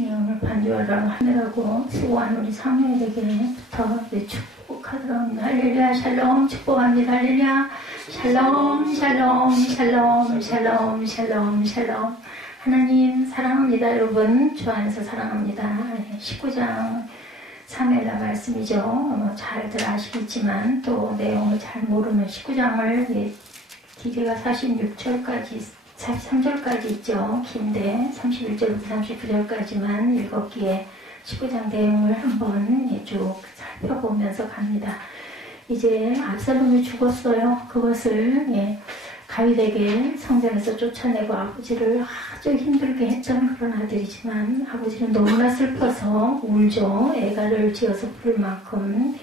오늘 반주하라고 하느라고 수고한 우리 성령에게부터 축복하도록 할렐루야 샬롬 축복합니다. 할렐루야 샬롬 샬롬 샬롬 샬롬 샬롬 샬롬. 하나님 사랑합니다. 여러분 주 안에서 사랑합니다. 19장 3회라 말씀이죠. 잘들 아시겠지만 또 내용을 잘 모르는 19장을 길이가 46절까지 43절까지 있죠. 긴데 31절부터 39절까지만 읽었기에 19장 내용을 한번 쭉 살펴보면서 갑니다. 이제 압살롬이 죽었어요. 그것을 다윗에게 성전에서 쫓아내고 아버지를 아주 힘들게 했던 그런 아들이지만 아버지는 너무나 슬퍼서 울죠. 애가를 지어서 부를 만큼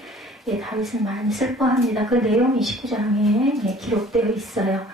다윗은 많이 슬퍼합니다. 그 내용이 19장에 기록되어 있어요.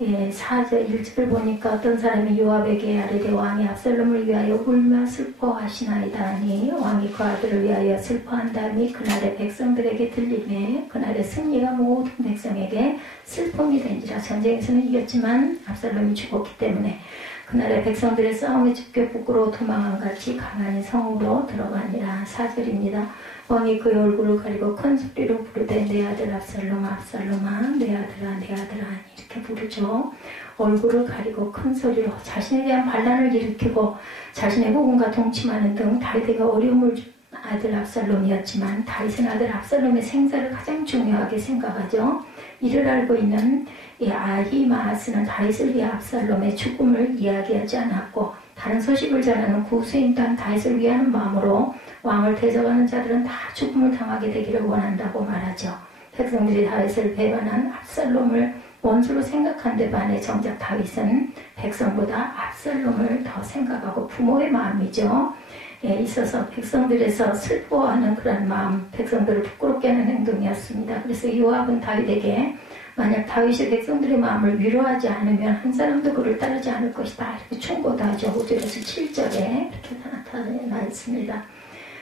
4절 1절을 보니까 어떤 사람이 요압에게 아뢰되 왕이 압살롬을 위하여 울며 슬퍼하시나이다 하니 왕이 그 아들을 위하여 슬퍼한다니 그날의 백성들에게 들리매 그날의 승리가 모든 백성에게 슬픔이 된지라. 전쟁에서는 이겼지만 압살롬이 죽었기 때문에 그날의 백성들의 싸움에 쫓겨 부끄러워 도망한 같이 가만히 성으로 들어가니라. 4절입니다. 왕이 그의 얼굴을 가리고 큰 소리로 부르되 내 아들 압살롬아 압살롬아 내 아들아 내 아들아 이렇게 부르죠. 얼굴을 가리고 큰 소리로 자신에 대한 반란을 일으키고 자신의 후궁과 동침하는 등 다윗에게 어려움을 준 아들 압살롬이었지만 다윗은 아들 압살롬의 생사를 가장 중요하게 생각하죠. 이를 알고 있는 아히마아스는 다윗을 위해 압살롬의 죽음을 이야기하지 않았고 다른 소식을 전하는 구수인 또한 다윗을 위하는 마음으로 왕을 대적하는 자들은 다 죽음을 당하게 되기를 원한다고 말하죠. 백성들이 다윗을 배반한 압살롬을 원수로 생각한 데 반해 정작 다윗은 백성보다 압살롬을 더 생각하고 부모의 마음이죠. 있어서 백성들에서 슬퍼하는 그런 마음, 백성들을 부끄럽게 하는 행동이었습니다. 그래서 요압은 다윗에게 만약 다윗이 백성들의 마음을 위로하지 않으면 한 사람도 그를 따르지 않을 것이다 이렇게 충고도 하죠. 5절에서 7절에 이렇게 나타나 있습니다.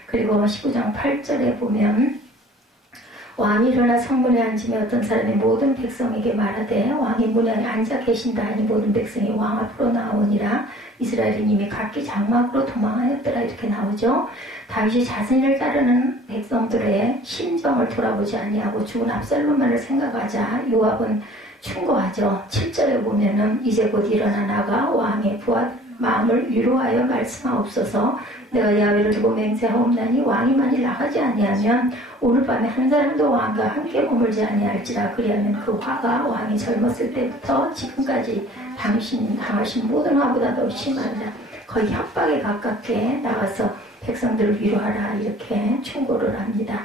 그리고 19장 8절에 보면 왕이 일어나 성문에 앉으며 어떤 사람이 모든 백성에게 말하되 왕이 문에 앉아 계신다 하니 모든 백성이 왕 앞으로 나오니라. 이스라엘은 이미 각기 장막으로 도망하였더라 이렇게 나오죠. 다윗이 자신을 따르는 백성들의 심정을 돌아보지 아니하고 죽은 압살롬만을 생각하자 요압은 충고하죠. 7절에 보면은 이제 곧 일어나 나가 왕의 부하 마음을 위로하여 말씀하옵소서. 내가 야훼를 두고 맹세하옵나니 왕이 만일 나가지 아니하면 오늘 밤에 한 사람도 왕과 함께 머물지 아니할지라. 그리하면 그 화가 왕이 젊었을 때부터 지금까지 당하신 모든 화보다 더 심하리라. 거의 협박에 가깝게 나가서 백성들을 위로하라 이렇게 충고를 합니다.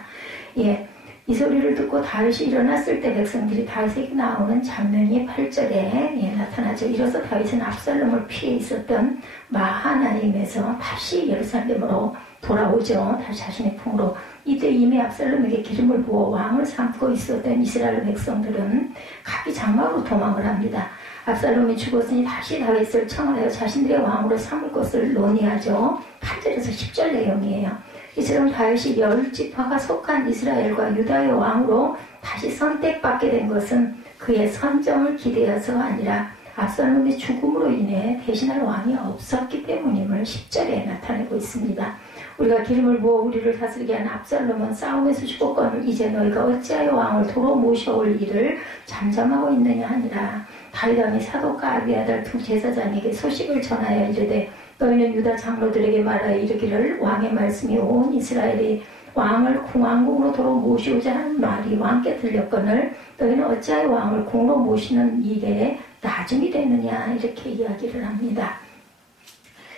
이 소리를 듣고 다윗이 일어났을 때 백성들이 다윗에게 나오는 장면이 8절에 나타나죠. 이로써 다윗은 압살롬을 피해 있었던 마하나임에서 다시 예루살렘으로 돌아오죠. 다시 자신의 풍으로. 이때 이미 압살롬에게 기름을 부어 왕을 삼고 있었던 이스라엘 백성들은 각기 장막으로 도망을 합니다. 압살롬이 죽었으니 다시 다윗을 청하여 자신들의 왕으로 삼을 것을 논의하죠. 8절에서 10절 내용이에요. 이처럼 다윗이 10지파가 속한 이스라엘과 유다의 왕으로 다시 선택받게 된 것은 그의 선정을 기대해서가 아니라 압살롬의 죽음으로 인해 대신할 왕이 없었기 때문임을 10절에 나타내고 있습니다. 우리가 기름을 부어 우리를 다스리게 한 압살롬은 싸움에서 죽었거늘 이제 너희가 어찌하여 왕을 도로 모셔올 일을 잠잠하고 있느냐 하니라. 다윗 왕이 사독과 아비아달 두 제사장에게 소식을 전하여 이르되 너희는 유다 장로들에게 말하여 이르기를 왕의 말씀이 온 이스라엘이 왕을 궁왕궁으로 도로 모시고자 하는 말이 왕께 들렸거늘 너희는 어찌하여 왕을 궁으로 모시는 일에 나중이 되느냐 이렇게 이야기를 합니다.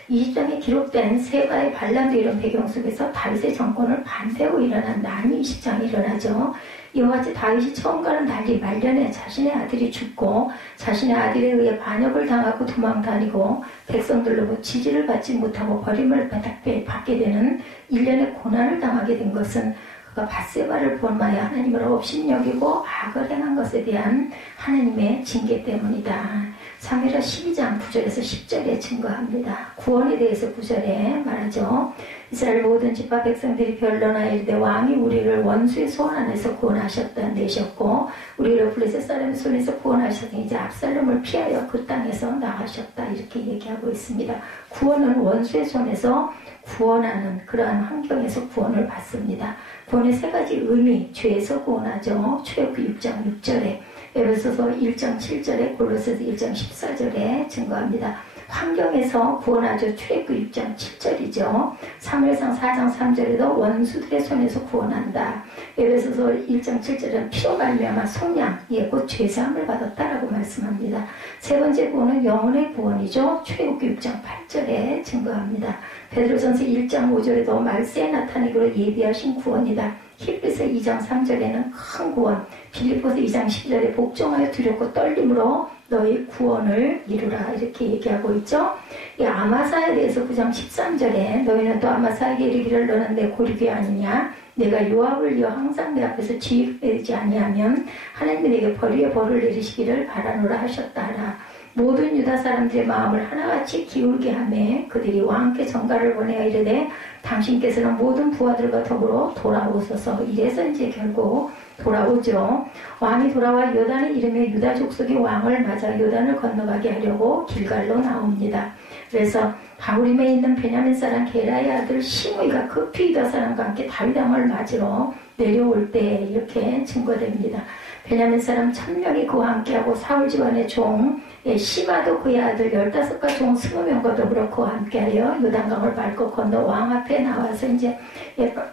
20장에 기록된 세바의 반란도 이런 배경 속에서 다윗의 정권을 반대하고 일어난 난이 20장이 일어나죠. 이와 같이 다윗이 처음과는 달리 말년에 자신의 아들이 죽고 자신의 아들에 의해 반역을 당하고 도망다니고 백성들로부터 지지를 받지 못하고 버림을 받게 되는 일련의 고난을 당하게 된 것은 그가 밧세바를 범하여 하나님을 업신여기고 악을 행한 것에 대한 하나님의 징계 때문이다. 사무엘하 12장 9절에서 10절에 증거합니다. 구원에 대해서 9절에 말하죠. 이스라엘 모든 지파 백성들이 변론하여 이르되 왕이 우리를 원수의 손 안에서 구원하셨다 내셨고 우리를 블레셋 사람의 손에서 구원하셨으니 이제 압살롬을 피하여 그 땅에서 나가셨다 이렇게 얘기하고 있습니다. 구원은 원수의 손에서 구원하는 그러한 환경에서 구원을 받습니다. 구원의 세 가지 의미, 죄에서 구원하죠. 출애굽기 6장 6절에, 에베소서 1장 7절에, 골로새서 1장 14절에 증거합니다. 환경에서 구원하죠. 출애굽기 6장 7절이죠. 사무엘상 4장 3절에도 원수들의 손에서 구원한다. 에베소서 1장 7절은 피로 말미암아 속량, 곧 죄사함을 받았다라고 말씀합니다. 세 번째 구원은 영혼의 구원이죠. 출애굽기 6장 8절에 증거합니다. 베드로전서 1장 5절에도 말세에 나타내기로 예비하신 구원이다. 히브리서 2장 3절에는 큰 구원, 빌립보서 2장 10절에 복종하여 두렵고 떨림으로 너희 구원을 이루라 이렇게 얘기하고 있죠. 이 아마사에 대해서 9장 13절에 너희는 또 아마사에게 이르기를 너는 내 고리귀 아니냐 내가 요압을 이어 항상 내 앞에서 지휘되지 아니하면 하나님이 내게 벌이에 벌을 내리시기를 바라노라 하셨다 하라. 모든 유다 사람들의 마음을 하나같이 기울게 하며 그들이 왕께 전가를 보내어 이르되 당신께서는 모든 부하들과 더불어 돌아오소서. 이래서 이제 결국 돌아오죠. 왕이 돌아와 요단을 이르며 유다 족속의 왕을 맞아 요단을 건너가게 하려고 길갈로 나옵니다. 그래서 바후림에 있는 베냐민 사람 게라의 아들 시므이가 급히 유다 사람과 함께 다윗 왕을 맞으러 내려올 때 이렇게 증거됩니다. 베냐민 사람 1000명이 그와 함께하고 사울 집안의 종 시마도 그의 아들 15가 종 20명과 더불어 그와 함께하여 요단강을 밟고 건너 왕 앞에 나와서 이제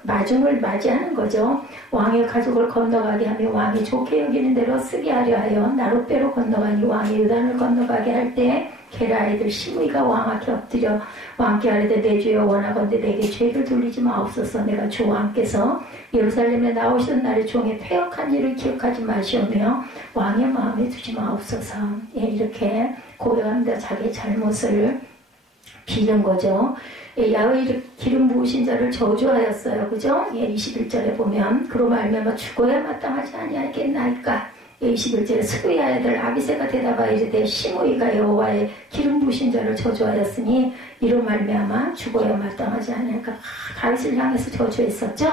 마중을 맞이하는 거죠. 왕의 가족을 건너가게 하며 왕이 좋게 여기는 대로 쓰게 하려 하여 나룻배로 건너가니 왕이 요단을 건너가게 할 때 게라 아이들 시므이가 왕 앞에 엎드려 왕께 하려되 내 주여 원하건대 내게 죄를 돌리지 마옵소서. 내가 주 왕께서 예루살렘에 나오시던 날에 종의 패역한 일을 기억하지 마시오며 왕의 마음에 두지 마옵소서. 이렇게 고백합니다. 자기의 잘못을 비는 거죠. 야훼의 기름 부으신 자를 저주하였어요. 그죠? 21절에 보면 그로 말미암아 죽어야 마땅하지 아니하겠나이까. 21절에 스루의 아들 아비새가 대답하여 이르되 시므이가 여호와의 기름 부으신 자를 저주하였으니 이로 말미암아 죽어야 마땅하지 아니하니까 다윗을 향해서 저주했었죠.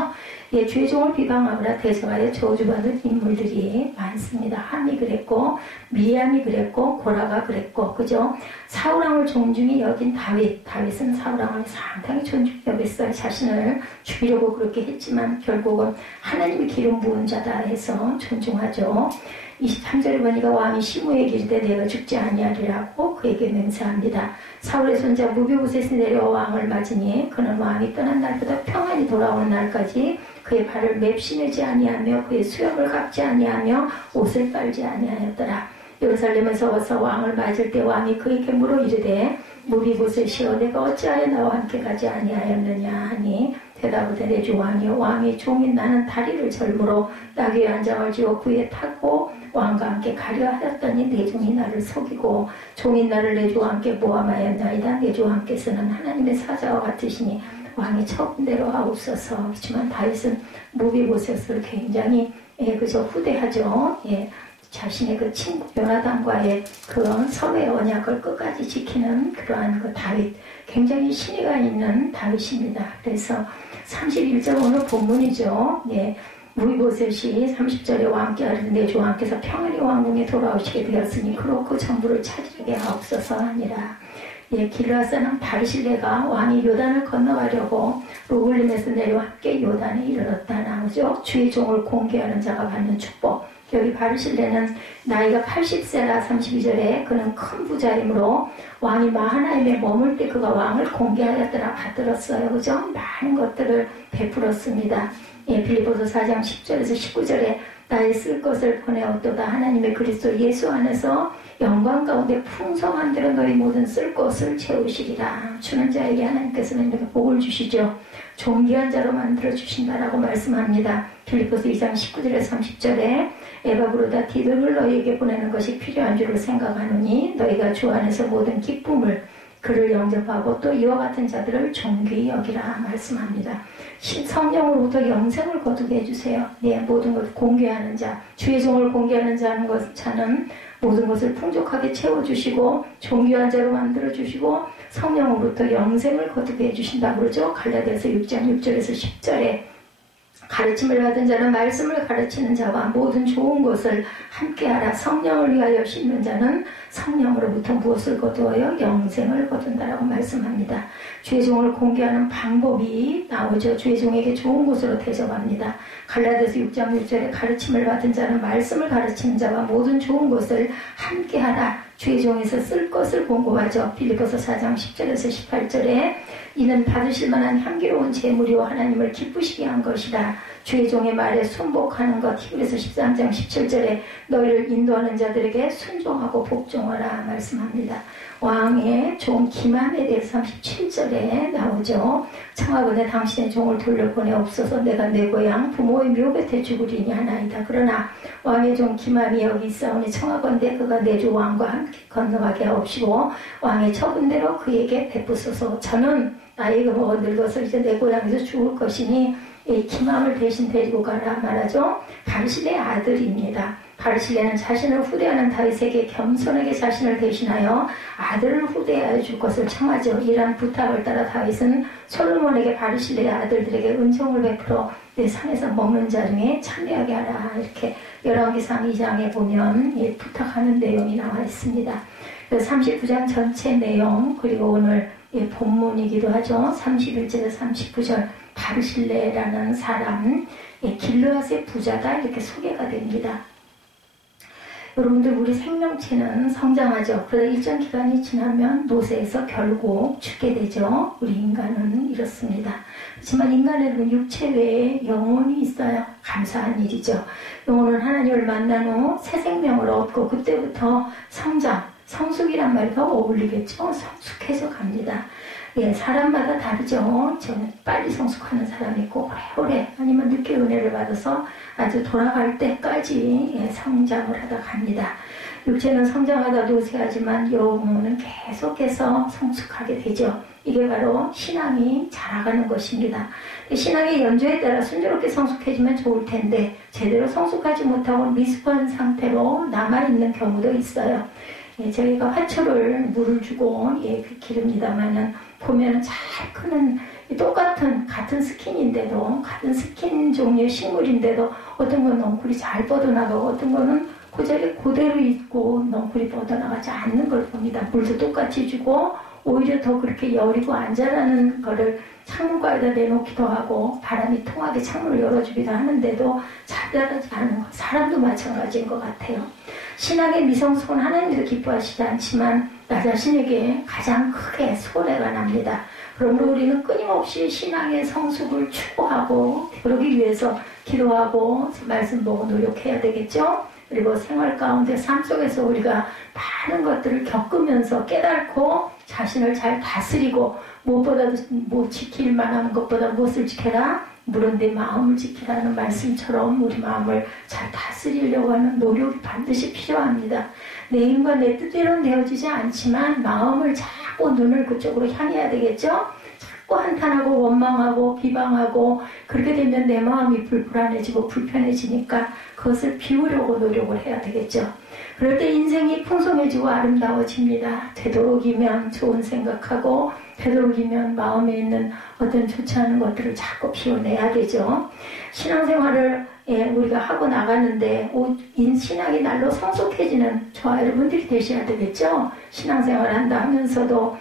주의 종을 비방하거나 대적하여 저주받은 인물들이 많습니다. 함이 그랬고 미리암이 그랬고 고라가 그랬고 그죠. 사울왕을 존중히 여긴 다윗은 사울왕을 상당히 존중히 여겼어요. 자신을 죽이려고 그렇게 했지만 결국은 하나님이 기름 부은 자다 해서 존중하죠. 23절에 보니까 왕이 시므에게 이르되 내가 죽지 아니하리라고 그에게 맹세합니다. 사울의 손자 무비보셋이 내려와 왕을 맞으니 그는 왕이 떠난 날보다 평안히 돌아오는 날까지 그의 발을 맵시내지 아니하며 그의 수염을 깎지 아니하며 옷을 빨지 아니하였더라. 예루살렘에서 와서 왕을 맞을 때 왕이 그에게 물어 이르되 무비보셋이여 내가 어찌하여 나와 함께 가지 아니하였느냐 하니 대답하되 내 주 왕이여 왕의 종인 나는 다리를 절므로 나귀 위에 한 장을 지어 그에 타고 왕과 함께 가려 하였더니 내 종이 나를 속이고 종인 나를 내 주와 함께 모함하였나이다. 내 주와 함께서는 하나님의 사자와 같으시니 왕이 처분대로 하옵소서. 그렇지만 다윗은 무비보셋을 굉장히 그저 후대하죠. 자신의 그 친구 요나단과의 그 서로의 언약을 끝까지 지키는 그러한 그 다윗, 굉장히 신의가 있는 다윗입니다. 그래서 31절 오늘 본문이죠. 무비보셋이 30절에 왕께 하려는 내 주 왕께서 평안히 왕궁에 돌아오시게 되었으니 그로 그 전부를 찾으게 하옵소서 하니라. 길르앗 사람 바르실레가 왕이 요단을 건너가려고 로글림에서 내려와 함께 요단에 이르렀다 나오죠. 주의 종을 공개하는 자가 받는 축복. 여기 바르실레는 나이가 80세라 32절에 그는 큰 부자이므로 왕이 마하나임에 머물 때 그가 왕을 공개하였더라 받들었어요. 그죠? 많은 것들을 베풀었습니다. 빌립보서 4장 10절에서 19절에 나의 쓸 것을 보내었도다. 하나님의 그리스도 예수 안에서 영광 가운데 풍성한 대로 너희 모든 쓸 것을 채우시리라. 주는 자에게 하나님께서는 이렇게 복을 주시죠. 존귀한 자로 만들어 주신다라고 말씀합니다. 빌립보서 2장 19절에서 30절에 에바브로다 디돔을 너희에게 보내는 것이 필요한 줄을 생각하노니 너희가 주 안에서 모든 기쁨을 그를 영접하고 또 이와 같은 자들을 존귀히 여기라 말씀합니다. 성령으로부터 영생을 거두게 해주세요. 네, 모든 것을 공개하는 자, 주의 종을 공개하는 자는 모든 것을 풍족하게 채워주시고 존귀한 자로 만들어주시고 성령으로부터 영생을 거두게 해주신다고 그러죠. 갈라디아서 6장 6절에서 10절에 가르침을 받은 자는 말씀을 가르치는 자와 모든 좋은 것을 함께하라. 성령을 위하여 심는 자는 성령으로부터 무엇을 거두어요? 영생을 거둔다라고 말씀합니다. 주의 종을 공개하는 방법이 나오죠. 주의 종에게 좋은 것으로 대접합니다. 갈라디아서 6장 6절에 가르침을 받은 자는 말씀을 가르치는 자와 모든 좋은 것을 함께하라. 주의 종에서 쓸 것을 공고하죠. 빌립보서 4장 10절에서 18절에 이는 받으실 만한 향기로운 제물이요 하나님을 기쁘시게 한 것이라. 주의 종의 말에 순복하는 것. 히브리서 13장 17절에 너희를 인도하는 자들에게 순종하고 복종하라 말씀합니다. 왕의 종 기만에 대해서 37절에 나오죠. 청하건대 당신의 종을 돌려보내옵소서. 내가 내 고향 부모의 묘곁에 죽으리니 하나이다. 그러나 왕의 종 기만이 여기 있사오니 청하건대 그가 내 주 왕과 함께 건너가게 하옵시고 왕의 처분대로 그에게 베푸소서. 저는 나이가 먹어 늙어서 이제 내 고향에서 죽을 것이니 이 기만을 대신 데리고 가라 말하죠. 바르실레의 아들입니다. 바르실레는 자신을 후대하는 다윗에게 겸손하게 자신을 대신하여 아들을 후대하여 줄 것을 청하죠. 이러한 부탁을 따라 다윗은 솔로몬에게 바르실레의 아들들에게 은총을 베풀어 내 산에서 먹는 자 중에 참여하게 하라. 이렇게 열왕기상 2장에 보면 부탁하는 내용이 나와 있습니다. 39장 전체 내용 그리고 오늘 본문이기도 하죠. 31절에서 39절 바르실레라는 사람 길르앗의 부자다 이렇게 소개가 됩니다. 여러분들 우리 생명체는 성장하죠. 그러다 일정 기간이 지나면 노쇠해서 결국 죽게 되죠. 우리 인간은 이렇습니다. 하지만 인간에는 육체 외에 영혼이 있어요. 감사한 일이죠. 영혼은 하나님을 만난 후 새 생명을 얻고 그때부터 성숙이란 말과 어울리겠죠. 성숙해져 갑니다. 예, 사람마다 다르죠. 저는 빨리 성숙하는 사람이 있고 오래 아니면 늦게 은혜를 받아서 아주 돌아갈 때까지 성장을 하다 갑니다. 육체는 성장하다 노쇠하지만 영혼은 계속해서 성숙하게 되죠. 이게 바로 신앙이 자라가는 것입니다. 신앙의 연조에 따라 순조롭게 성숙해지면 좋을 텐데 제대로 성숙하지 못하고 미숙한 상태로 남아있는 경우도 있어요. 저희가 화초를 물을 주고 기릅니다만은 보면은 잘 크는 같은 스킨인데도 같은 스킨 종류의 식물인데도 어떤 건 넝쿨이 잘 뻗어나가고 어떤 거는 그 자리에 그대로 있고 넝쿨이 뻗어나가지 않는 걸 봅니다. 물도 똑같이 주고 오히려 더 그렇게 여리고 안 자라는 거를 창문가에다 내놓기도 하고 바람이 통하게 창문을 열어주기도 하는데도 잘 자라지 않은 것. 사람도 마찬가지인 것 같아요. 신앙의 미성숙은 하나님도 기뻐하시지 않지만 나 자신에게 가장 크게 손해가 납니다. 그러므로 우리는 끊임없이 신앙의 성숙을 추구하고 그러기 위해서 기도하고 말씀 보고 노력해야 되겠죠. 그리고 생활 가운데 삶 속에서 우리가 많은 것들을 겪으면서 깨닫고 자신을 잘 다스리고 무엇보다도 못 지킬 만한 것보다 무엇을 지켜라? 물은 내 마음을 지키라는 말씀처럼 우리 마음을 잘 다스리려고 하는 노력이 반드시 필요합니다. 내 힘과 내 뜻대로는 되어지지 않지만 마음을 자꾸 눈을 그쪽으로 향해야 되겠죠? 자꾸 한탄하고 원망하고 비방하고 그렇게 되면 내 마음이 불안해지고 불편해지니까 그것을 비우려고 노력을 해야 되겠죠. 그럴 때 인생이 풍성해지고 아름다워집니다. 되도록이면 좋은 생각하고 되도록이면 마음에 있는 어떤 좋지 않은 것들을 자꾸 비워내야 되죠. 신앙생활을 우리가 하고 나가는데 신앙이 날로 성숙해지는 저와 여러분들이 되셔야 되겠죠. 신앙생활을 한다 하면서도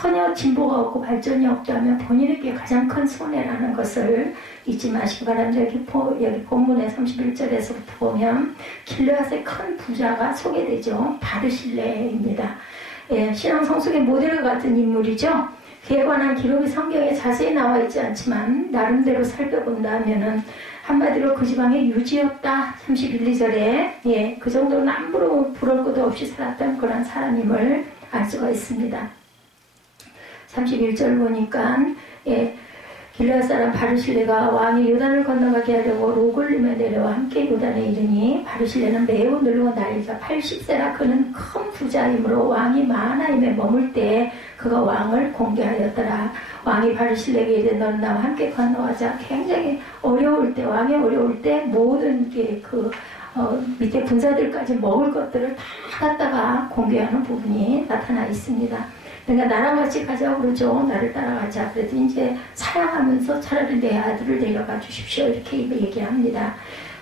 전혀 진보가 없고 발전이 없다면 본인에게 가장 큰 손해라는 것을 잊지 마시기 바랍니다. 여기 본문의 31절에서부터 보면 길르앗의 큰 부자가 소개되죠. 바르실레입니다. 신앙 성숙의 모델과 같은 인물이죠. 그에 관한 기록이 성경에 자세히 나와 있지 않지만 나름대로 살펴본다면은 한마디로 그 지방의 유지였다. 31, 2절에 그 정도로 남부로 부러울 것도 없이 살았던 그런 사람임을 알 수가 있습니다. 31절 보니까 길르앗 사람 바르실레가 왕이 요단을 건너가게 하려고 로글림에 내려와 함께 요단에 이르니 바르실레는 매우 늙어 나이가 80세라 그는 큰 부자이므로 왕이 마하나임에 머물 때 그가 왕을 공개하였더라. 왕이 바르실레에게 이르되 너는 나와 함께 건너가자. 굉장히 어려울 때, 왕이 어려울 때 모든 게 밑에 군사들까지 먹을 것들을 다 갖다가 공개하는 부분이 나타나 있습니다. 그러니까 나랑 같이 가자고 그러죠. 나를 따라가자. 그래도 이제 사양하면서 차라리 내 아들을 데려가 주십시오. 이렇게 얘기합니다.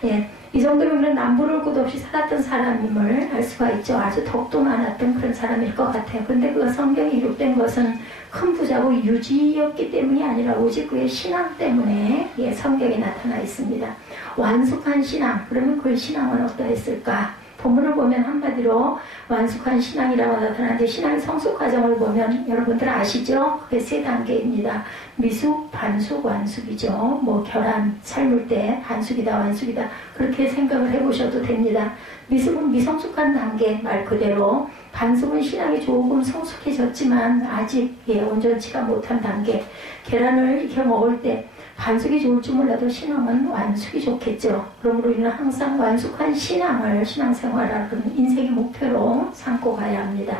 예, 이 정도면 남부를 곳 없이 살았던 사람임을 알 수가 있죠. 아주 덕도 많았던 그런 사람일 것 같아요. 그런데 그 성경에 기록된 것은 큰 부자고 유지였기 때문이 아니라 오직 그의 신앙 때문에 예, 성경에 나타나 있습니다. 완숙한 신앙, 그러면 그 신앙은 어떠했을까? 본문을 보면 한마디로 완숙한 신앙이라고 나타나는데 신앙의 성숙 과정을 보면 여러분들 아시죠? 그게 세 단계입니다. 미숙, 반숙, 완숙이죠. 뭐 계란 삶을 때 반숙이다, 완숙이다 그렇게 생각을 해보셔도 됩니다. 미숙은 미성숙한 단계 말 그대로, 반숙은 신앙이 조금 성숙해졌지만 아직 온전치가 못한 단계. 계란을 익혀 먹을 때 반숙이 좋을 줄 몰라도 신앙은 완숙이 좋겠죠. 그러므로 우리는 항상 완숙한 신앙을 신앙생활을 인생의 목표로 삼고 가야 합니다.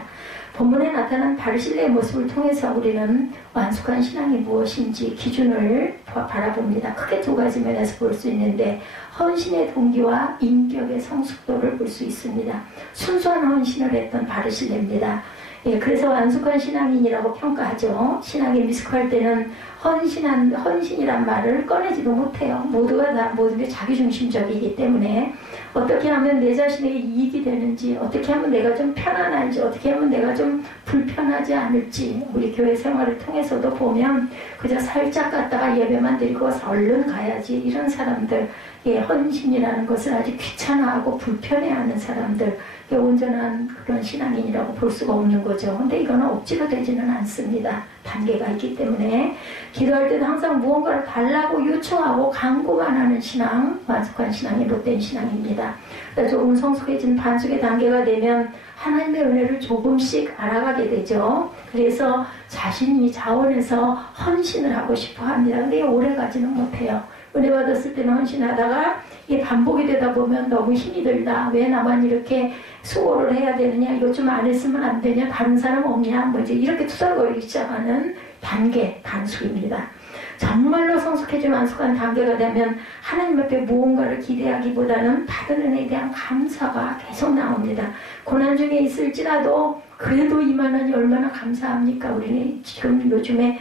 본문에 나타난 바르실레의 모습을 통해서 우리는 완숙한 신앙이 무엇인지 기준을 바라봅니다. 크게 두 가지 면에서 볼 수 있는데 헌신의 동기와 인격의 성숙도를 볼 수 있습니다. 순수한 헌신을 했던 바르실레입니다. 예, 그래서 완숙한 신앙인이라고 평가하죠. 신앙이 미숙할 때는 헌신이란 말을 꺼내지도 못해요. 모두가 다 모든 게 자기중심적이기 때문에 어떻게 하면 내 자신에게 이익이 되는지, 어떻게 하면 내가 좀 편안한지, 어떻게 하면 내가 좀 불편하지 않을지 우리 교회 생활을 통해서도 보면 그저 살짝 갔다가 예배만 드리고 얼른 가야지 이런 사람들, 예, 헌신이라는 것을 아주 귀찮아하고 불편해하는 사람들, 온전한 그런 신앙인이라고 볼 수가 없는 거죠. 근데 이거는 억지로 되지는 않습니다. 단계가 있기 때문에 기도할 때도 항상 무언가를 달라고 요청하고 간구만 하는 신앙, 완숙한 신앙이 못된 신앙입니다. 그러니까 조금 성숙해진 반숙의 단계가 되면 하나님의 은혜를 조금씩 알아가게 되죠. 그래서 자신이 자원해서 헌신을 하고 싶어 합니다. 근데 오래 가지는 못해요. 은혜 받았을 때는 헌신하다가 이게 반복이 되다 보면 너무 힘이 들다. 왜 나만 이렇게 수고를 해야 되느냐? 이거 좀 안 했으면 안 되냐? 다른 사람 없냐? 뭐 이제 이렇게 투덜거리기 시작하는 단계, 단수입니다. 정말로 성숙해진 완숙한 단계가 되면 하나님 앞에 무언가를 기대하기보다는 받은 은혜에 대한 감사가 계속 나옵니다. 고난 중에 있을지라도 그래도 이만하니 얼마나 감사합니까? 우리는 지금 요즘에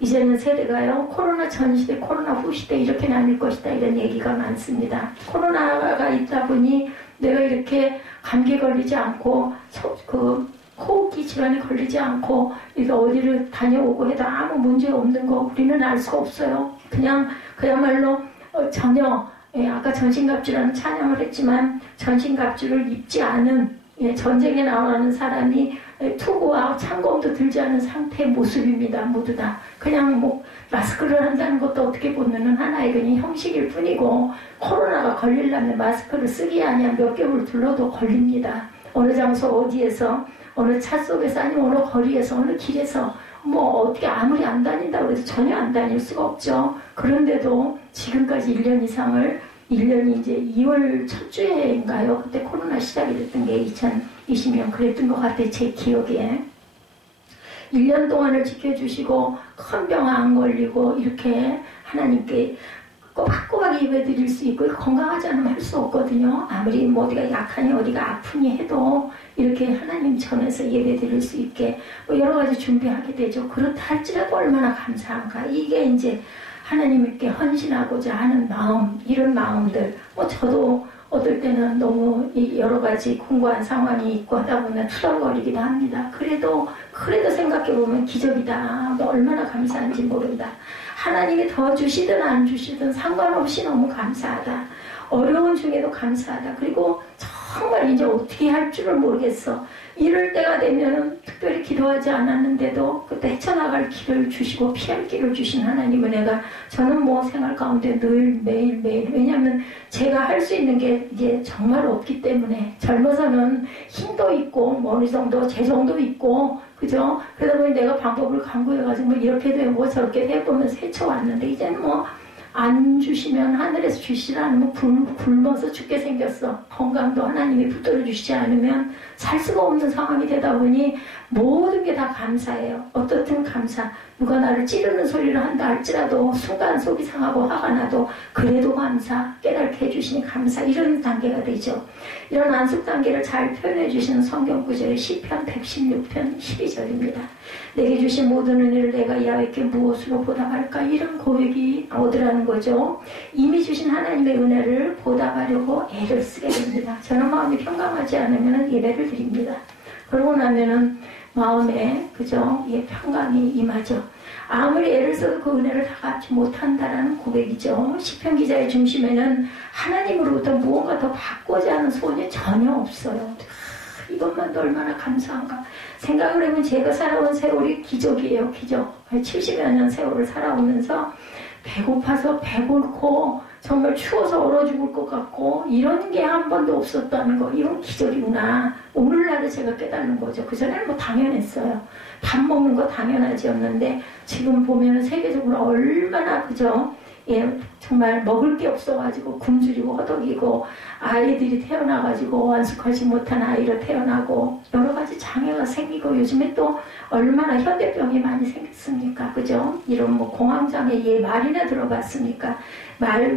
이제는 세대가요, 코로나 전 시대, 코로나 후 시대 이렇게 나뉠 것이다 이런 얘기가 많습니다. 코로나가 있다 보니 내가 이렇게 감기 걸리지 않고 호흡기 질환에 걸리지 않고 이렇게 어디를 다녀오고 해도 아무 문제 없는 거 우리는 알 수가 없어요. 그냥 그야말로 전혀 아까 전신갑주라는 찬양을 했지만 전신갑주를 입지 않은 전쟁에 나가는 사람이 투구와 창검도 들지 않은 상태의 모습입니다. 모두 다. 그냥 마스크를 한다는 것도 어떻게 보면은 하나의 그냥 형식일 뿐이고 코로나가 걸리려면 마스크를 쓰기 아니야 몇 개월 둘러도 걸립니다. 어느 장소 어디에서 어느 차 속에서 아니면 어느 거리에서 어느 길에서 어떻게 아무리 안 다닌다고 해서 전혀 안 다닐 수가 없죠. 그런데도 지금까지 1년 이상을 1년이 이제 2월 첫 주에인가요? 그때 코로나 시작이 됐던 게 2020년 그랬던 것 같아요. 제 기억에. 1년 동안을 지켜주시고 큰 병 안 걸리고 이렇게 하나님께 꼬박꼬박 예배드릴 수 있고 건강하지 않으면 할 수 없거든요. 아무리 어디가 약하니 어디가 아프니 해도 이렇게 하나님 전에서 예배드릴 수 있게 여러 가지 준비하게 되죠. 그렇다 할지라도 얼마나 감사한가. 이게 이제 하나님께 헌신하고자 하는 마음, 이런 마음들. 저도 어떨 때는 너무 여러 가지 공고한 상황이 있고 하다 보면 투덜거리기도 합니다. 그래도 생각해보면 기적이다. 얼마나 감사한지 모른다. 하나님이 더 주시든 안 주시든 상관없이 너무 감사하다. 어려운 중에도 감사하다. 그리고 정말 이제 어떻게 할 줄을 모르겠어. 이럴 때가 되면은 특별히 기도하지 않았는데도 그때 헤쳐나갈 길을 주시고 피할 길을 주신 하나님 은혜가 저는 생활 가운데 늘 매일 왜냐하면 제가 할 수 있는 게 이제 정말 없기 때문에 젊어서는 힘도 있고 어느 정도 재정도 있고 그죠? 그러다 보니 내가 방법을 강구해가지고 이렇게도 해보고 저렇게도 해보면서 헤쳐왔는데 이제는 안 주시면 하늘에서 주시지 않으면 굶어서 죽게 생겼어. 건강도 하나님이 붙들어 주시지 않으면 살 수가 없는 상황이 되다 보니 모든 게 다 감사예요. 어떻든 감사. 누가 나를 찌르는 소리를 한다 할지라도 순간 속이 상하고 화가 나도 그래도 감사. 깨닫게 해주시니 감사. 이런 단계가 되죠. 이런 안숙 단계를 잘 표현해 주시는 성경 구절이 시편 116편 12절입니다. 내게 주신 모든 은혜를 내가 이하에게 무엇으로 보답할까? 이런 고백이 나오더라는 거죠. 이미 주신 하나님의 은혜를 보답하려고 애를 쓰게 됩니다. 저는 마음이 평강하지 않으면 예배를 드립니다. 그러고 나면은 마음에 그죠? 예, 평강이 임하죠. 아무리 애를 써도 그 은혜를 다 갚지 못한다라는 고백이죠. 시편 기자의 중심에는 하나님으로부터 무언가 더 받고자 하는 소원이 전혀 없어요. 이것만도 얼마나 감사한가. 생각을 해보면 제가 살아온 세월이 기적이에요. 기적. 70여 년 세월을 살아오면서 배고파서 배고프고 정말 추워서 얼어 죽을 것 같고 이런 게 한 번도 없었다는 거. 이건 기적이구나. 오늘날에 제가 깨닫는 거죠. 그전에는 뭐 당연했어요. 밥 먹는 거 당연하지였는데 지금 보면 세계적으로 얼마나 그죠? 예, 정말 먹을 게 없어가지고 굶주리고 허덕이고 아이들이 태어나가지고 완숙하지 못한 아이로 태어나고 여러 가지 장애가 생기고 요즘에 또 얼마나 현대병이 많이 생겼습니까? 그죠? 이런 뭐 공황장애 예 말이나 들어봤습니까?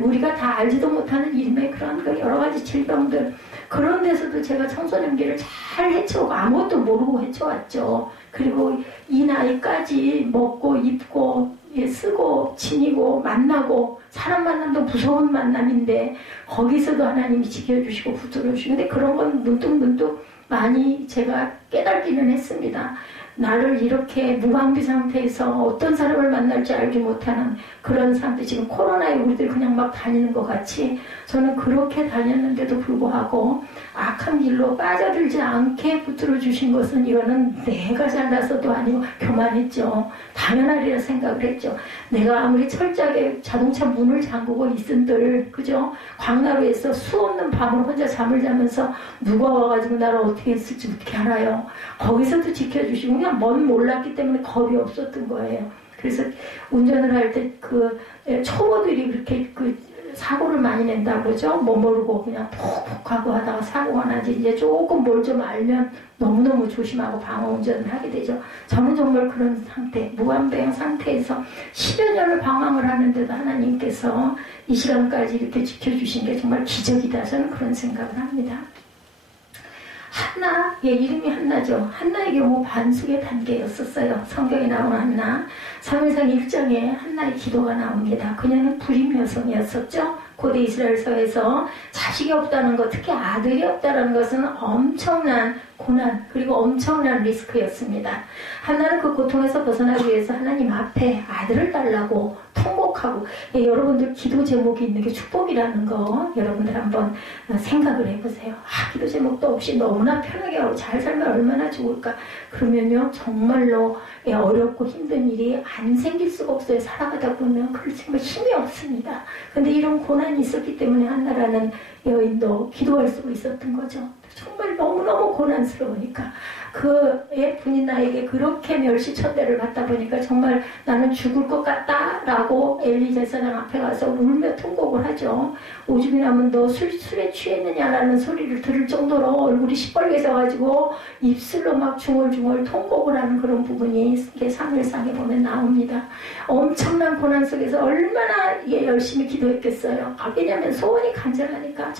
우리가 다 알지도 못하는 이름의 그런 그 여러 가지 질병들 그런 데서도 제가 청소년기를 잘 헤쳐오고 아무것도 모르고 헤쳐왔죠. 그리고 이 나이까지 먹고 입고 예, 쓰고 지니고 만나고 사람 만남도 무서운 만남인데 거기서도 하나님이 지켜주시고 붙들어주시고 근데 그런 건 문득문득 많이 제가 깨닫기는 했습니다. 나를 이렇게 무방비 상태에서 어떤 사람을 만날지 알지 못하는 그런 상태 지금 코로나에 우리들 그냥 막 다니는 것 같이 저는 그렇게 다녔는데도 불구하고 악한 길로 빠져들지 않게 붙들어 주신 것은 이거는 내가 잘나서도 아니고 교만했죠. 당연하리라 생각을 했죠. 내가 아무리 철저하게 자동차 문을 잠그고 있은들 그죠? 광나루에서 수 없는 밤을 혼자 잠을 자면서 누가 와가지고 나를 어떻게 했을지 어떻게 알아요. 거기서도 지켜주시고 그냥 뭔 몰랐기 때문에 겁이 없었던 거예요. 그래서 운전을 할 때 그 초보들이 그렇게 그 사고를 많이 낸다고 그러죠. 뭐 모르고 그냥 푹푹 하고 하다가 사고가 나지 이제 조금 뭘 좀 알면 너무너무 조심하고 방어 운전을 하게 되죠. 저는 정말 그런 상태, 무한배영 상태에서 10여 년을 방황을 하는데도 하나님께서 이 시간까지 이렇게 지켜주신 게 정말 기적이다. 저는 그런 생각을 합니다. 한나, 예, 이름이 한나죠. 한나의 경우 반숙의 단계였었어요. 성경에 나오는 한나. 사무엘상 1장에 한나의 기도가 나옵니다. 그녀는 불임 여성이었었죠. 고대 이스라엘서에서 자식이 없다는 것, 특히 아들이 없다는 것은 엄청난 고난 그리고 엄청난 리스크였습니다. 한나는 그 고통에서 벗어나기 위해서 하나님 앞에 아들을 달라고 통곡하고 예, 여러분들 기도 제목이 있는 게 축복이라는 거 여러분들 한번 생각을 해보세요. 기도 제목도 없이 너무나 편하게 하고 잘 살면 얼마나 좋을까. 그러면요 정말로 예, 어렵고 힘든 일이 안 생길 수가 없어요. 살아가다 보면 정말 힘이 없습니다. 근데 이런 고난이 있었기 때문에 한나라는 여인도 기도할 수가 있었던 거죠. 정말 너무너무 고난스러우니까 그의 분이 나에게 그렇게 멸시천대를 받다 보니까 정말 나는 죽을 것 같다라고 엘리 제사장 앞에 가서 울며 통곡을 하죠. 오죽이 나면 너 술에 취했느냐라는 소리를 들을 정도로 얼굴이 시뻘개져가지고 입술로 막 중얼중얼 통곡을 하는 그런 부분이 사무엘상에 보면 나옵니다. 엄청난 고난 속에서 얼마나 열심히 기도했겠어요. 왜냐하면 소원이 간절하니까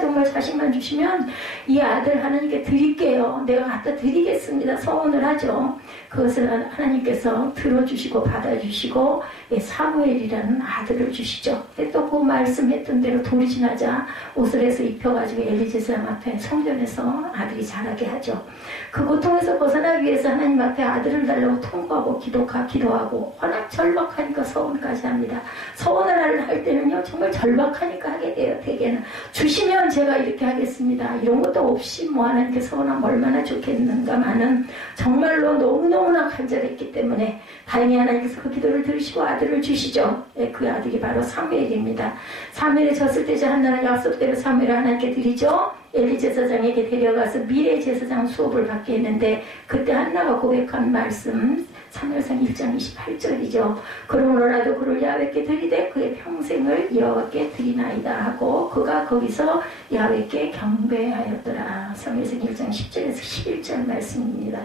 정말 자식만 주시면 이 아들 하나님께 드릴게요. 내가 갖다 드리겠습니다. 소원을 하죠. 그것을 하나님께서 들어주시고 받아주시고 사무엘이라는 아들을 주시죠. 또 그 말씀했던 대로 돌이 지나자 옷을 해서 입혀가지고 엘리 제사장 앞에 성전에서 아들이 자라게 하죠. 그 고통에서 벗어나기 위해서 하나님 앞에 아들을 달라고 통과하고 기도하고 워낙 절박하니까 서원까지 합니다. 서원을 할 때는요 정말 절박하니까 하게 돼요. 대개는 주시면 제가 이렇게 하겠습니다. 이런 것도 없이 뭐 하나님께 서원하면 얼마나 좋겠는가만은 정말로 너무너무나 간절했기 때문에 다행히 하나님께서 그 기도를 들으시고 아들을 주시죠. 그 아들이 바로 사무엘입니다. 사무엘에 졌을 때 한나는 약속대로 사무엘을 하나님께 드리죠. 엘리 제사장에게 데려가서 미래 제사장 수업을 받게 했는데 그때 한나가 고백한 말씀 사무엘상 1장 28절이죠. 그러므로라도 그를 야훼께 드리되 그의 평생을 여호와께 드리나이다 하고 그가 거기서 야훼께 경배하였더라. 사무엘상 1장 10절에서 11절 말씀입니다.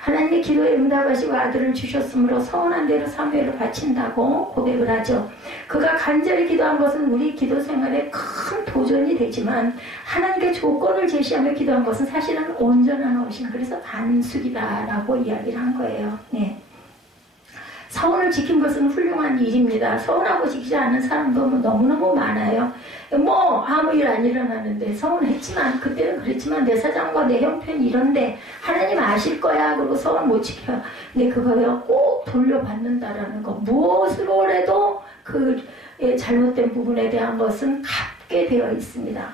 하나님의 기도에 응답하시고 아들을 주셨으므로 서운한 대로 사무엘을 바친다고 고백을 하죠. 그가 간절히 기도한 것은 우리 기도 생활에 큰 도전이 되지만 하나님께 조건을 제시하며 기도한 것은 사실은 온전한 헌신, 그래서 반숙이다라고 이야기를 한 거예요. 네. 서원을 지킨 것은 훌륭한 일입니다. 서원하고 지키지 않는 사람도 너무너무 많아요. 아무 일 안 일어나는데 서원했지만, 그때는 그랬지만 내 사정과 내 형편이 이런데 하나님 아실 거야. 그리고 서원 못 지켜. 근데 그거요 꼭 돌려받는다라는 거. 무엇으로라도 그 잘못된 부분에 대한 것은 갚게 되어 있습니다.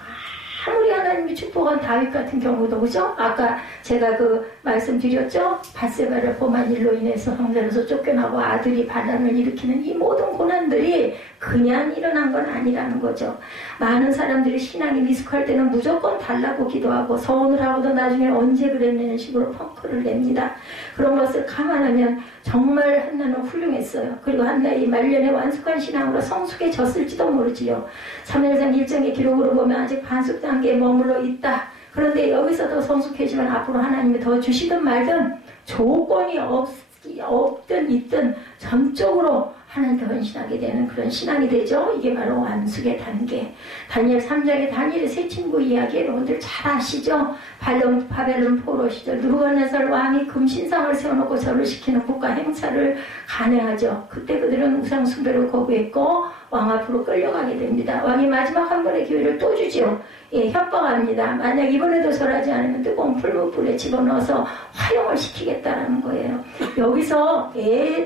아무리 하나님이 축복한 다윗 같은 경우도, 그죠? 아까 제가 그 말씀드렸죠? 밧세바를 범한 일로 인해서 형제로서 쫓겨나고 아들이 반란을 일으키는 이 모든 고난들이 그냥 일어난 건 아니라는 거죠. 많은 사람들이 신앙이 미숙할 때는 무조건 달라고 기도하고 서원을 하고도 나중에 언제 그랬냐는 식으로 펑크를 냅니다. 그런 것을 감안하면 정말 한나는 훌륭했어요. 그리고 한나의 말년에 완숙한 신앙으로 성숙해졌을지도 모르지요. 사무엘상 1장의 기록으로 보면 아직 반숙 단계에 머물러 있다. 그런데 여기서도 성숙해지면 앞으로 하나님이 더 주시든 말든 조건이 없든 있든 전적으로 하나님께 헌신하게 되는 그런 신앙이 되죠. 이게 바로 완숙의 단계. 다니엘 3장의 다니엘의 세 친구 이야기 여러분들 잘 아시죠? 바벨론 포로 시절 느부갓네살 왕이 금신상을 세워놓고 절을 시키는 국가 행사를 간행하죠. 그때 그들은 우상 숭배를 거부했고 왕 앞으로 끌려가게 됩니다. 왕이 마지막 한 번의 기회를 또 주지요. 협박합니다. 만약 이번에도 절하지 않으면 뜨거운 풀무불에 집어넣어서 화형을 시키겠다라는 거예요. 여기서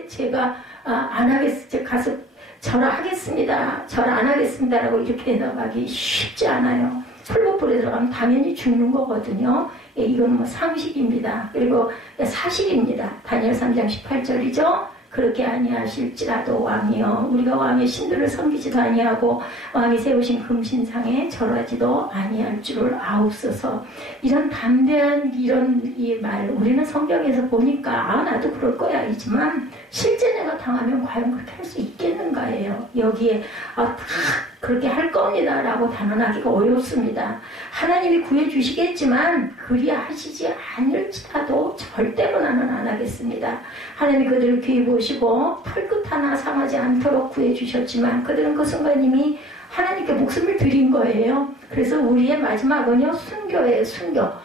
제가 안 하겠습니다. 가서 절하겠습니다. 절 안 하겠습니다라고 이렇게 대답하기 쉽지 않아요. 풀무불에 들어가면 당연히 죽는 거거든요. 이건 상식입니다. 그리고 사실입니다. 다니엘 3장 18절이죠. 그렇게 아니하실지라도 왕이여, 우리가 왕의 신들을 섬기지도 아니하고 왕이 세우신 금신상에 절하지도 아니할 줄을 아옵소서. 이런 담대한 이 말 우리는 성경에서 보니까 나도 그럴 거야 이지만 실제 내가 당하면 과연 그렇게 할 수 있겠는가예요. 여기에 다 그렇게 할 겁니다 라고 단언하기가 어렵습니다. 하나님이 구해주시겠지만 그리하시지 않을지라도 절대로 나는 안 하겠습니다. 하나님이 그들을 귀히 보시고 털끝 하나 상하지 않도록 구해주셨지만 그들은 그 순간 이미 하나님께 목숨을 드린 거예요. 그래서 우리의 마지막은요 순교예요.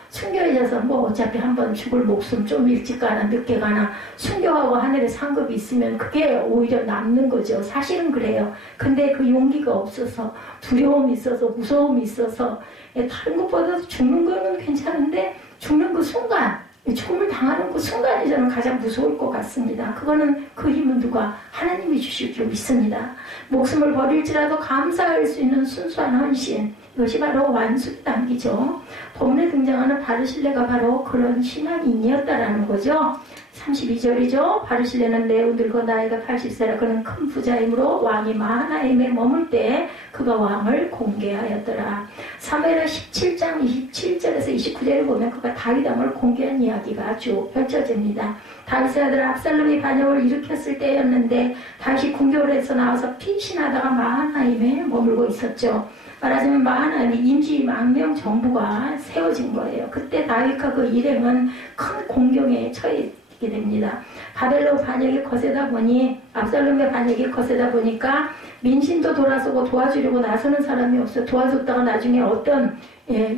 순교에 져서 어차피 한번 죽을 목숨 좀 일찍 가나 늦게 가나 순교하고 하늘에 상급이 있으면 그게 오히려 남는 거죠. 사실은 그래요. 근데 그 용기가 없어서 두려움이 있어서 무서움이 있어서 다른 것보다 죽는 거는 괜찮은데 죽는 그 순간, 죽음을 당하는 그 순간이 저는 가장 무서울 것 같습니다. 그거는 그 힘은 누가? 하나님이 주실 줄 믿습니다. 목숨을 버릴지라도 감사할 수 있는 순수한 헌신, 이것이 바로 완숙 단계죠. 본문에 등장하는 바르실레가 바로 그런 신앙인이었다라는 거죠. 32절이죠. 바르실레는 매우 늙어 나이가 80세라 그는 큰 부자이므로 왕이 마하나임에 머물 때 그가 왕을 공개하였더라. 사무엘하 17장 27절에서 29절을 보면 그가 다윗 왕을 공개한 이야기가 쭉 펼쳐집니다. 다윗의 아들 압살롬이 반역을 일으켰을 때였는데 다윗이 궁궐에서 나와서 피신하다가 마하나임에 머물고 있었죠. 말하자면 마하나임이 임시망명 정부가 세워진 거예요. 그때 다윗과 그 일행은 큰 공경에 처해 있게 됩니다. 바벨론 반역이 거세다 보니 압살롬의 반역이 거세다 보니까 민심도 돌아서고 도와주려고 나서는 사람이 없어요. 도와줬다가 나중에 어떤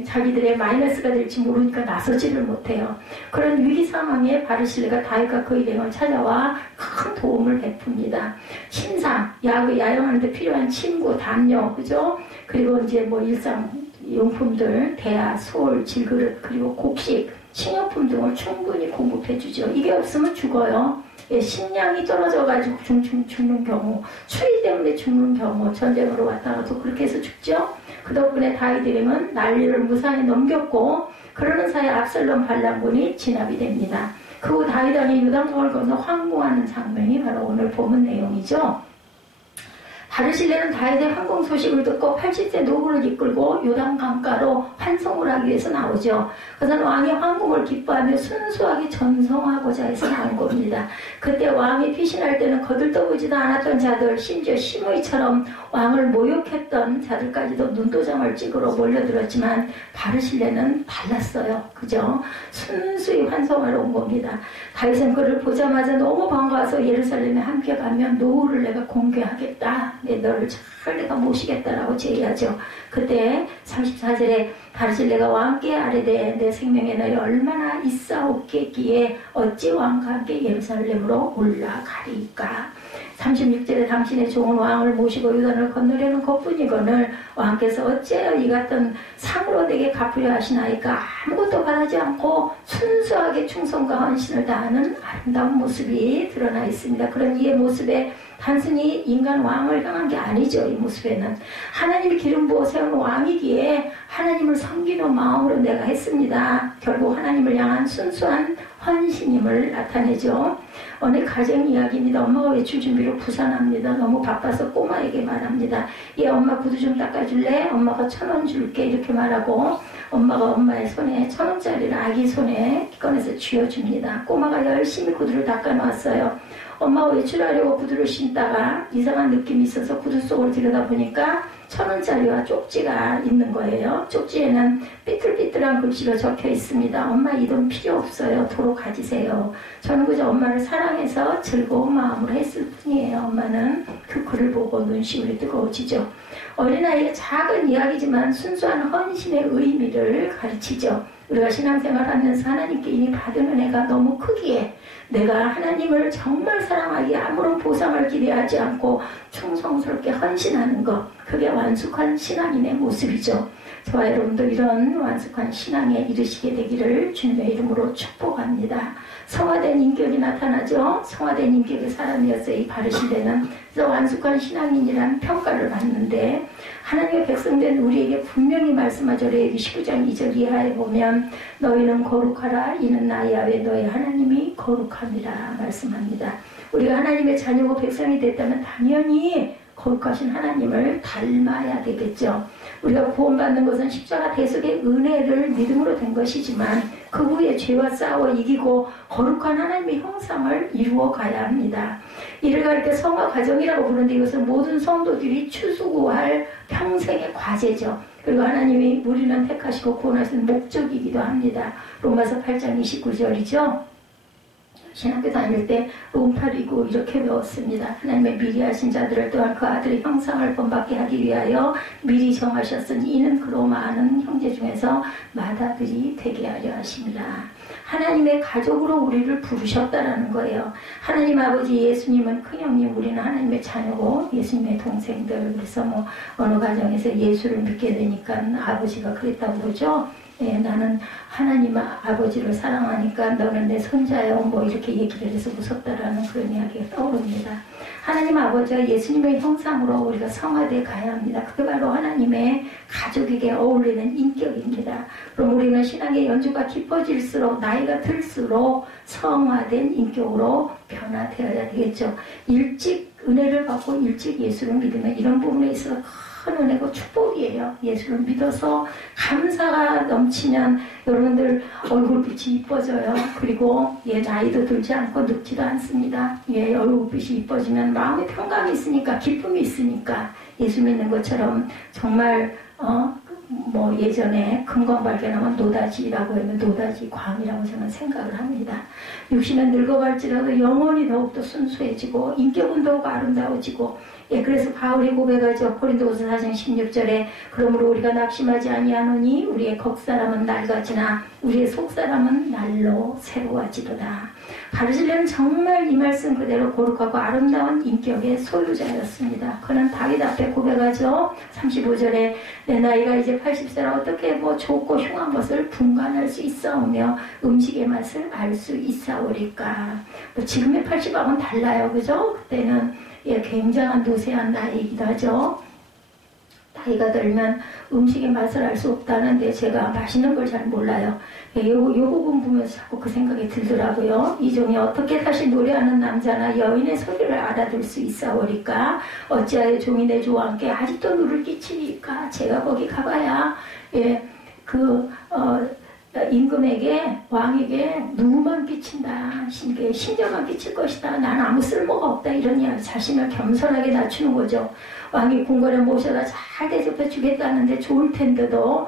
자기들의 마이너스가 될지 모르니까 나서지를 못해요. 그런 위기 상황에 바르실레가 다윗과 그 일행을 찾아와 큰 도움을 베풉니다. 침상, 야영하는데 필요한 침구, 담요, 그죠? 그리고 이제 일상 용품들, 대야, 솔, 질그릇, 그리고 곡식, 식료품 등을 충분히 공급해주죠. 이게 없으면 죽어요. 식량이 떨어져가지고 죽는 경우, 추위 때문에 죽는 경우, 전쟁으로 왔다 가도 그렇게 해서 죽죠. 그 덕분에 다윗 일행은 난리를 무사히 넘겼고 그러는 사이 압살롬 반란군이 진압이 됩니다. 그 후 다윗 왕이 요단강을 건너 황무하는 장면이 바로 오늘 본문 내용이죠. 바르실레는 다윗의 항공 소식을 듣고 80세 노구를 이끌고 요단 강가로 환송을 하기 위해서 나오죠. 그것은 왕의 황궁을 기뻐하며 순수하게 전송하고자 해서 나온 겁니다. 그때 왕이 피신할 때는 거들떠보지도 않았던 자들, 심지어 시므이처럼 왕을 모욕했던 자들까지도 눈도장을 찍으러 몰려들었지만 바르실레는 달랐어요. 그죠? 순수히 환송하러 온 겁니다. 다윗은 그를 보자마자 너무 반가워서 예루살렘에 함께 가면 노후를 내가 공개하겠다. 너를 잘 내가 모시겠다라고 제의하죠. 그때 34절에 바르실레가 왕께 아뢰되 내 생명에 너희 얼마나 있사옵겠기에 어찌 왕과 함께 예루살렘으로 올라가리까. 36절에 당신의 좋은 왕을 모시고 요단을 건너려는 것뿐이거늘 왕께서 어찌하여 이 같은 상으로 내게 갚으려 하시나이까. 아무것도 바라지 않고 순수하게 충성과 헌신을 다하는 아름다운 모습이 드러나 있습니다. 그런 이의 모습에 단순히 인간 왕을 향한 게 아니죠. 이 모습에는 하나님이 기름 부어 세운 왕이기에 하나님을 섬기는 마음으로 내가 했습니다. 결국 하나님을 향한 순수한 헌신임을 나타내죠. 어느 가정 이야기입니다. 엄마가 외출 준비로 부산합니다. 너무 바빠서 꼬마에게 말합니다. 얘 엄마 구두 좀 닦아줄래? 엄마가 1,000원 줄게. 이렇게 말하고 엄마가 엄마의 손에 1,000원짜리를 아기 손에 꺼내서 쥐어줍니다. 꼬마가 열심히 구두를 닦아놨어요. 엄마가 외출하려고 구두를 신다가 이상한 느낌이 있어서 구두 속을 들여다보니까 1,000원짜리와 쪽지가 있는 거예요. 쪽지에는 삐뚤삐뚤한 글씨로 적혀 있습니다. 엄마 이 돈 필요 없어요. 도로 가지세요. 저는 그저 엄마를 사랑해서 즐거운 마음으로 했을 뿐이에요. 엄마는 그 글을 보고 눈시울이 뜨거워지죠. 어린아이의 작은 이야기지만 순수한 헌신의 의미를 가르치죠. 우리가 신앙생활 하면서 하나님께 이미 받은 은혜가 너무 크기에 내가 하나님을 정말 사랑하기에 아무런 보상을 기대하지 않고 충성스럽게 헌신하는 것, 그게 완숙한 신앙인의 모습이죠. 저와 여러분도 이런 완숙한 신앙에 이르시게 되기를 주님의 이름으로 축복합니다. 성화된 인격이 나타나죠. 성화된 인격의 사람이었어요. 이 바르실레는. 그래서 완숙한 신앙인이라는 평가를 받는데 하나님의 백성된 우리에게 분명히 말씀하죠. 레위기 19장 2절 이하에 보면 너희는 거룩하라. 이는 나 야훼 너희 하나님이 거룩함이라 말씀합니다. 우리가 하나님의 자녀고 백성이 됐다면 당연히 거룩하신 하나님을 닮아야 되겠죠. 우리가 구원받는 것은 십자가 대속의 은혜를 믿음으로 된 것이지만 그 후에 죄와 싸워 이기고 거룩한 하나님의 형상을 이루어 가야 합니다. 이를 가리켜 성화 과정이라고 부르는데 이것은 모든 성도들이 추수구할 평생의 과제죠. 그리고 하나님이 우리는 택하시고 구원하신 목적이기도 합니다. 로마서 8장 29절이죠. 신학교 다닐 때 롬팔이고 이렇게 배웠습니다. 하나님의 미리 하신 자들을 또한 그 아들의 형상을 본받게 하기 위하여 미리 정하셨으니 이는 그로 많은 형제 중에서 맏아들이 되게 하려 하십니다. 하나님의 가족으로 우리를 부르셨다라는 거예요. 하나님 아버지 예수님은 큰형님, 우리는 하나님의 자녀고 예수님의 동생들. 그래서 어느 가정에서 예수를 믿게 되니까 아버지가 그랬다고 그러죠. 예, 나는 하나님 아버지를 사랑하니까 너는 내 손자요 이렇게 얘기를 해서 무섭다라는 그런 이야기가 떠오릅니다. 하나님 아버지와 예수님의 형상으로 우리가 성화되어 가야 합니다. 그게 바로 하나님의 가족에게 어울리는 인격입니다. 그럼 우리는 신앙의 연주가 깊어질수록 나이가 들수록 성화된 인격으로 변화되어야 되겠죠. 일찍 은혜를 받고 일찍 예수를 믿으면 이런 부분에 있어서 큰 은혜고 축복이에요. 예수를 믿어서 감사가 넘치면 여러분들 얼굴빛이 이뻐져요. 그리고 나이도 들지 않고 늙지도 않습니다. 얼굴빛이 이뻐지면 마음에 평강이 있으니까 기쁨이 있으니까 예수 믿는 것처럼 정말 예전에 금광 발견하면 노다지라고 하면 노다지 광이라고 저는 생각을 합니다. 육신은 늙어갈지라도 영혼이 더욱더 순수해지고 인격은 더욱 아름다워지고 그래서 바울이 고백하죠. 고린도후서 4장 16절에 그러므로 우리가 낙심하지 아니하노니 우리의 겉사람은 낡아지나 우리의 속사람은 날로 새로워지도다. 바르실레는 정말 이 말씀 그대로 거룩하고 아름다운 인격의 소유자였습니다. 그는 다윗 앞에 고백하죠. 35절에 내 나이가 이제 80세라 어떻게 좋고 흉한 것을 분간할 수 있사오며 음식의 맛을 알 수 있사오리까. 지금의 80하고는 달라요. 그죠? 그때는 굉장한 노쇠한 나이이기도 하죠. 나이가 들면 음식의 맛을 알 수 없다는데 제가 맛있는 걸 잘 몰라요. 요 부분 보면서 자꾸 그 생각이 들더라고요. 이종이 어떻게 다시 노래하는 남자나 여인의 소리를 알아들 수 있사오리까? 어찌하여 종이 내 주와 함께 아직도 누를 끼치니까? 제가 거기 가봐야 임금에게 왕에게 누구만 끼친다. 신경만 끼칠 것이다. 난 아무 쓸모가 없다. 이러니 자신을 겸손하게 낮추는 거죠. 왕이 궁궐에 모셔다 잘 대접해 주겠다는데 좋을 텐데도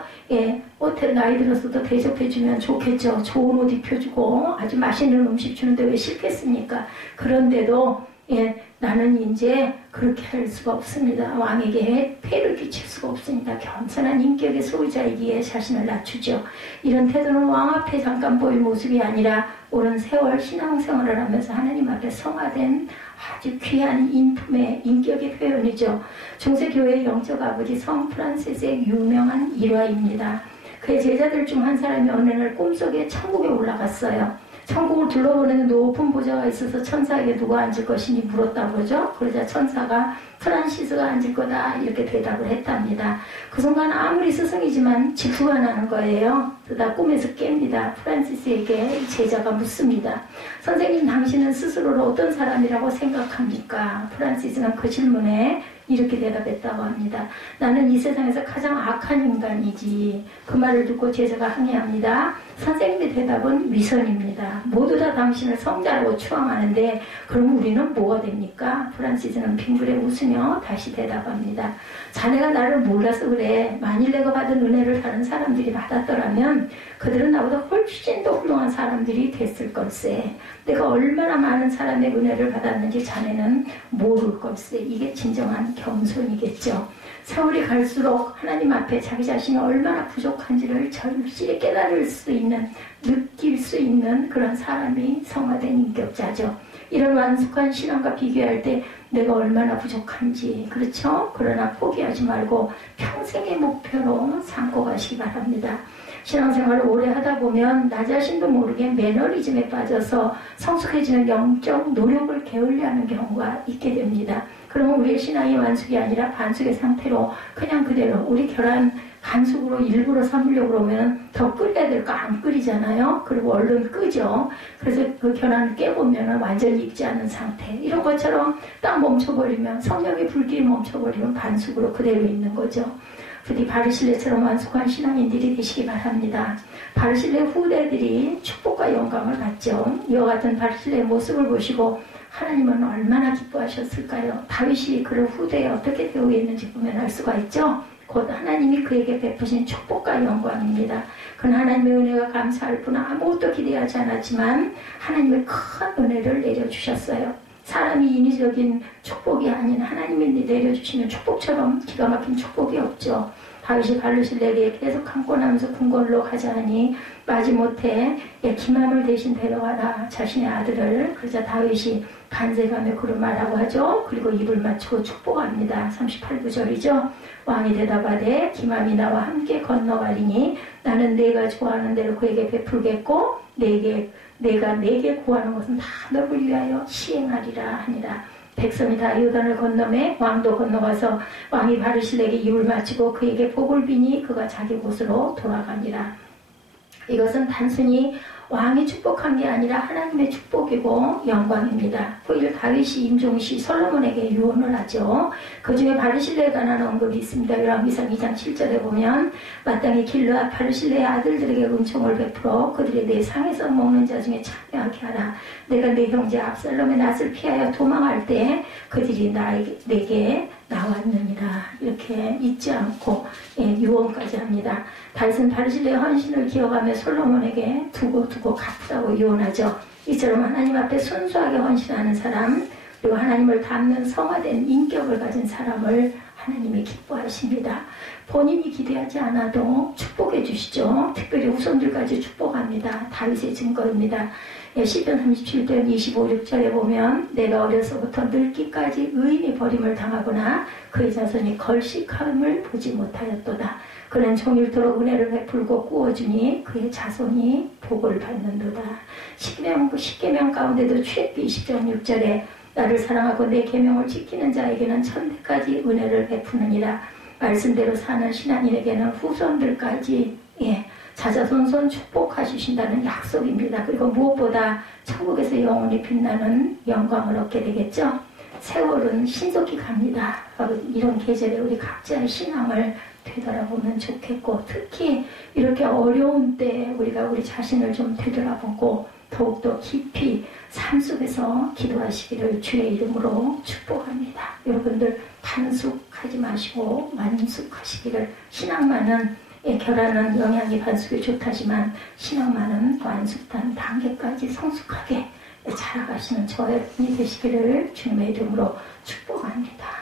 호텔 나이 들어서도 대접해 주면 좋겠죠. 좋은 옷 입혀주고 아주 맛있는 음식 주는데 왜 싫겠습니까? 그런데도 나는 이제 그렇게 할 수가 없습니다. 왕에게 폐를 끼칠 수가 없습니다. 겸손한 인격의 소유자이기에 자신을 낮추죠. 이런 태도는 왕 앞에 잠깐 보일 모습이 아니라 오랜 세월 신앙생활을 하면서 하나님 앞에 성화된 아주 귀한 인품의 인격의 표현이죠. 중세교회의 영적 아버지 성 프란시스의 유명한 일화입니다. 그의 제자들 중 한 사람이 어느 날 꿈속에 천국에 올라갔어요. 천국을 둘러보는 높은 보좌가 있어서 천사에게 누가 앉을 것이니 물었다고 그러죠. 그러자 천사가 프란시스가 앉을 거다 이렇게 대답을 했답니다. 그 순간 아무리 스승이지만 질투가 나는 거예요. 그러다 꿈에서 깹니다. 프란시스에게 제자가 묻습니다. 선생님, 당신은 스스로를 어떤 사람이라고 생각합니까? 프란시스는 그 질문에 이렇게 대답했다고 합니다. 나는 이 세상에서 가장 악한 인간이지. 그 말을 듣고 제자가 항의합니다. 선생님의 대답은 위선입니다. 모두 다 당신을 성자라고 추앙하는데 그럼 우리는 뭐가 됩니까? 프란시스는 빙그레 웃으며 다시 대답합니다. 자네가 나를 몰라서 그래. 만일 내가 받은 은혜를 다른 사람들이 받았더라면 그들은 나보다 훨씬 더 훌륭한 사람들이 됐을 걸세. 내가 얼마나 많은 사람의 은혜를 받았는지 자네는 모를 걸세. 이게 진정한 겸손이겠죠. 세월이 갈수록 하나님 앞에 자기 자신이 얼마나 부족한지를 절실히 깨달을 수 있는, 느낄 수 있는 그런 사람이 성화된 인격자죠. 이런 완숙한 신앙과 비교할 때 내가 얼마나 부족한지, 그렇죠? 그러나 포기하지 말고 평생의 목표로 삼고 가시기 바랍니다. 신앙생활을 오래 하다 보면 나 자신도 모르게 매너리즘에 빠져서 성숙해지는 영적 노력을 게을리하는 경우가 있게 됩니다. 그러면 우리의 신앙이 완숙이 아니라 반숙의 상태로 그냥 그대로 우리 결혼 간숙으로 일부러 삼으려고 그러면 더 끓여야 될 거 안 끓이잖아요. 그리고 얼른 끄죠. 그래서 그 결혼을 깨보면 완전히 익지 않은 상태. 이런 것처럼 딱 멈춰버리면, 성령의 불길이 멈춰버리면 반숙으로 그대로 있는 거죠. 부디 바르실레처럼 완숙한 신앙인들이 되시기 바랍니다. 바르실레 후대들이 축복과 영광을 받죠. 이와 같은 바르실레의 모습을 보시고 하나님은 얼마나 기뻐하셨을까요? 다윗이 그를 후대에 어떻게 되어 있는지 보면 알 수가 있죠. 곧 하나님이 그에게 베푸신 축복과 영광입니다. 그는 하나님의 은혜가 감사할 뿐 아무것도 기대하지 않았지만 하나님의 큰 은혜를 내려주셨어요. 사람이 인위적인 축복이 아닌 하나님이 내려주시는 축복처럼 기가 막힌 축복이 없죠. 다윗이 바르실레에게 계속 강권하면서 궁궐로 가자 하니 마지못해 기맘을 대신 데려와라, 자신의 아들을. 그러자 다윗이 간세가며 그를 말하고 하죠. 그리고 입을 맞추고 축복합니다. 38구절이죠. 왕이 대답하되 기맘이 나와 함께 건너가리니 나는 내가 좋아하는 대로 그에게 베풀겠고 내가 내게 구하는 것은 다 너를 위하여 시행하리라 하니라. 백성이 다 요단을 건너매 왕도 건너가서 왕이 바르실레에게 입을 맞추고 그에게 복을 비니 그가 자기 곳으로 돌아가니라. 이것은 단순히 왕이 축복한 게 아니라 하나님의 축복이고 영광입니다. 후일 다윗이 임종시 솔로몬에게 유언을 하죠. 그 중에 바르실레에 관한 언급이 있습니다. 요한계시록 2장 7절에 보면 마땅히 길르앗 바르실레의 아들들에게 은총을 베풀어 그들이 내 상에서 먹는 자 중에 참여하게 하라. 내가 내 형제 압살롬의 낯을 피하여 도망할 때 그들이 내게 나왔느니라. 이렇게 잊지 않고 유언까지 합니다. 다윗은 바르실레의 헌신을 기억하며 솔로몬에게 두고 갚으라고 유언하죠. 이처럼 하나님 앞에 순수하게 헌신하는 사람, 그리고 하나님을 닮는 성화된 인격을 가진 사람을 하나님이 기뻐하십니다. 본인이 기대하지 않아도 축복해 주시죠. 특별히 후손들까지 축복합니다. 다윗의 증거입니다. 시편 37편 25, 6절에 보면 내가 어려서부터 늙기까지 의인이 버림을 당하거나 그의 자손이 걸식함을 보지 못하였도다. 그는 종일토록 은혜를 베풀고 꾸어주니 그의 자손이 복을 받는도다. 십계명 가운데도 출애굽기 20장 6절에 나를 사랑하고 내 계명을 지키는 자에게는 천대까지 은혜를 베푸느니라. 말씀대로 사는 신앙인에게는 후손들까지 자자손손 축복해 주신다는 약속입니다. 그리고 무엇보다 천국에서 영원히 빛나는 영광을 얻게 되겠죠. 세월은 신속히 갑니다. 이런 계절에 우리 각자의 신앙을 되돌아보면 좋겠고, 특히 이렇게 어려운 때에 우리가 우리 자신을 좀 되돌아보고 더욱더 깊이 삶 속에서 기도하시기를 주의 이름으로 축복합니다. 여러분들 단숙하지 마시고 만숙하시기를. 신앙만은 결하는 영양이 반숙이 좋다지만 신앙만은 완숙한 단계까지 성숙하게 자라가시는 저의 분이 되시기를 주님의 이름으로 축복합니다.